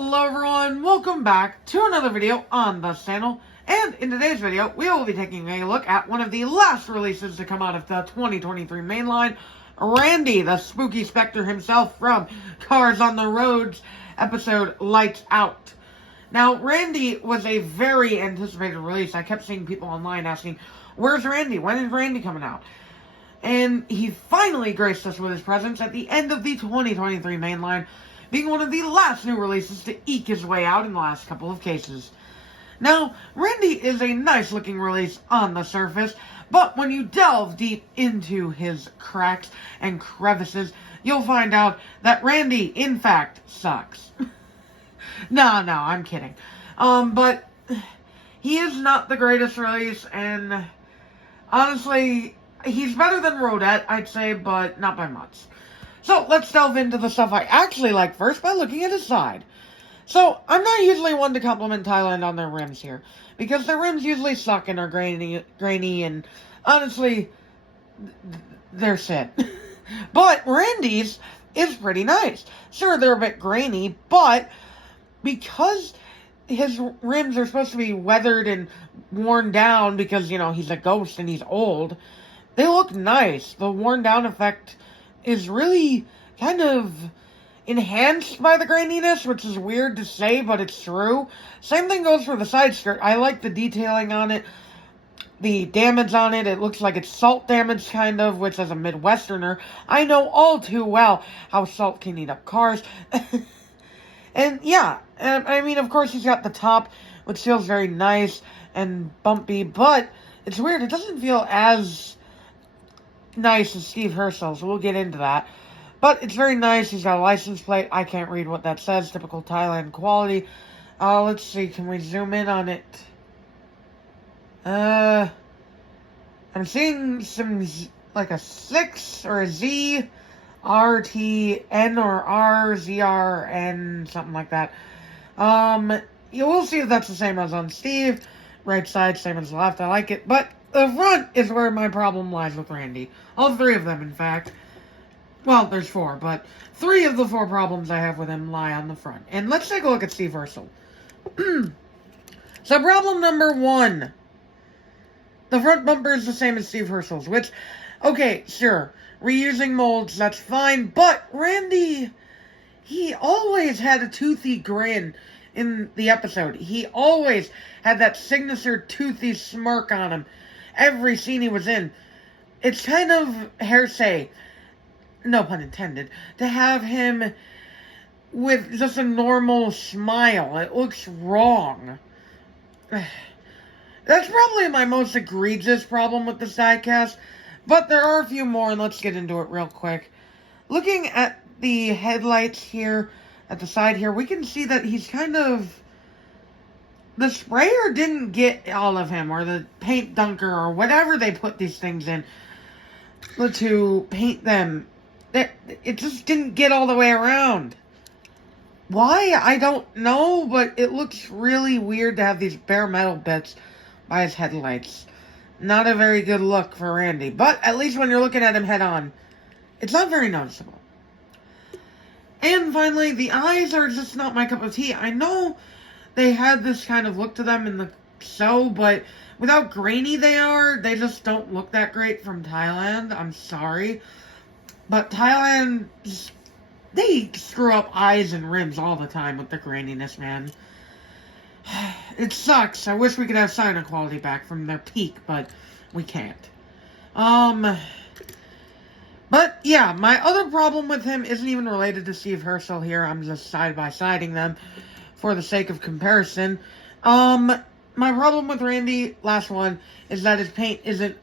Hello everyone, welcome back to another video on the channel, and in today's video we will be taking a look at one of the last releases to come out of the 2023 mainline, Randy, the spooky specter himself from Cars on the Roads episode Lights Out. Now, Randy was a very anticipated release. I kept seeing people online asking, where's Randy? When is Randy coming out? And he finally graced us with his presence at the end of the 2023 mainline, being one of the last new releases to eke his way out in the last couple of cases. Now, Randy is a nice looking release on the surface, but when you delve deep into his cracks and crevices, you'll find out that Randy, in fact, sucks. No, I'm kidding. But he is not the greatest release, and honestly, he's better than Rodette, I'd say, but not by much. So, let's delve into the stuff I actually like first by looking at his side. So, I'm not usually one to compliment Thailand on their rims here, because their rims usually suck and are grainy and honestly, they're shit. But Randy's is pretty nice. Sure, they're a bit grainy, but because his rims are supposed to be weathered and worn down because, you know, he's a ghost and he's old, they look nice. The worn down effect is really kind of enhanced by the graininess, which is weird to say, but it's true. Same thing goes for the side skirt. I like the detailing on it, the damage on it. It looks like it's salt damage, kind of, which as a Midwesterner, I know all too well how salt can eat up cars. And yeah, I mean, of course, he's got the top, which feels very nice and bumpy, but it's weird. It doesn't feel as nice as Steve Hearse's, so we'll get into that. But it's very nice. He's got a license plate. I can't read what that says. Typical Thailand quality. Let's see. Can we zoom in on it? I'm seeing some, like a 6 or a Z, RTN or RZRN, something like that. You will see if that's the same as on Steve. Right side, same as the left. I like it. But the front is where my problem lies with Randy. All 3 of them, in fact. Well, there's 4, but 3 of the 4 problems I have with him lie on the front. And let's take a look at Steve Hearse. So problem number 1. The front bumper is the same as Steve Hearse's, which, okay, sure. Reusing molds, that's fine. But Randy, he always had a toothy grin in the episode. He always had that signature toothy smirk on him. Every scene he was in. It's kind of hearsay, no pun intended, to have him with just a normal smile. It looks wrong. That's probably my most egregious problem with this diecast, but there are a few more, and let's get into it real quick. Looking at the headlights here, at the side here, we can see that he's kind of... The sprayer didn't get all of him, or the paint dunker, or whatever they put these things in to paint them. It just didn't get all the way around. Why? I don't know, but it looks really weird to have these bare metal bits by his headlights. Not a very good look for Randy, but at least when you're looking at him head on, it's not very noticeable. And finally, the eyes are just not my cup of tea. I know they had this kind of look to them in the show, but with how grainy they are, they just don't look that great from Thailand. I'm sorry. But Thailand, they screw up eyes and rims all the time with the graininess, man. It sucks. I wish we could have China quality back from their peak, but we can't. But yeah, my other problem with him isn't even related to Steve Hearse here. I'm just side-by-siding them for the sake of comparison. My problem with Randy, last one, is that his paint isn't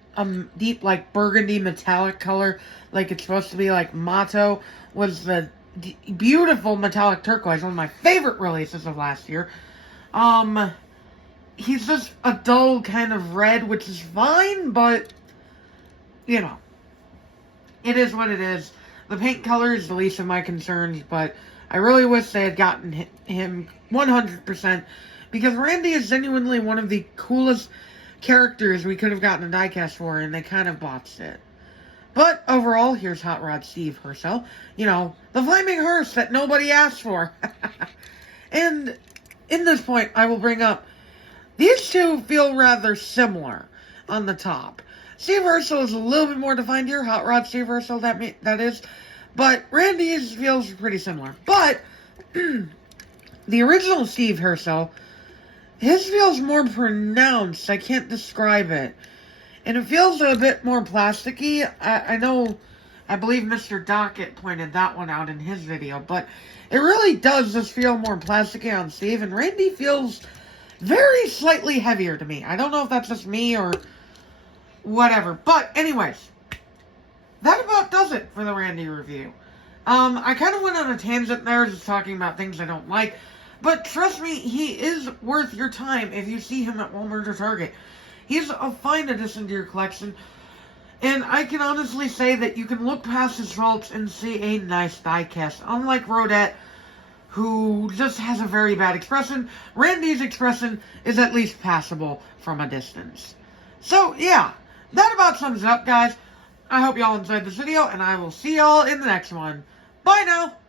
deep, like, burgundy metallic color, like it's supposed to be. Like Motto was the beautiful metallic turquoise, one of my favorite releases of last year. He's just a dull kind of red, which is fine, but, you know, it is what it is. The paint color is the least of my concerns, but I really wish they had gotten him 100%, because Randy is genuinely one of the coolest characters we could have gotten a diecast for, and they kind of botched it. But overall, here's Hot Rod Steve Hearse. You know, the flaming hearse that nobody asked for. And in this point, I will bring up, these two feel rather similar on the top. Steve Hearse is a little bit more defined here, Hot Rod Steve Hearse, that is. But Randy's feels pretty similar. But the original Steve Hearse, his feels more pronounced. I can't describe it. And it feels a bit more plasticky. I believe Mr. Dockett pointed that one out in his video. But it really does just feel more plasticky on Steve. And Randy feels very slightly heavier to me. I don't know if that's just me or whatever. But anyways, that about does it for the Randy review. I kind of went on a tangent there, just talking about things I don't like. But trust me, he is worth your time if you see him at Walmart or Target. He's a fine addition to your collection. And I can honestly say that you can look past his faults and see a nice diecast. Unlike Rodette, who just has a very bad expression, Randy's expression is at least passable from a distance. So, yeah, that about sums it up, guys. I hope y'all enjoyed this video, and I will see y'all in the next one. Bye now!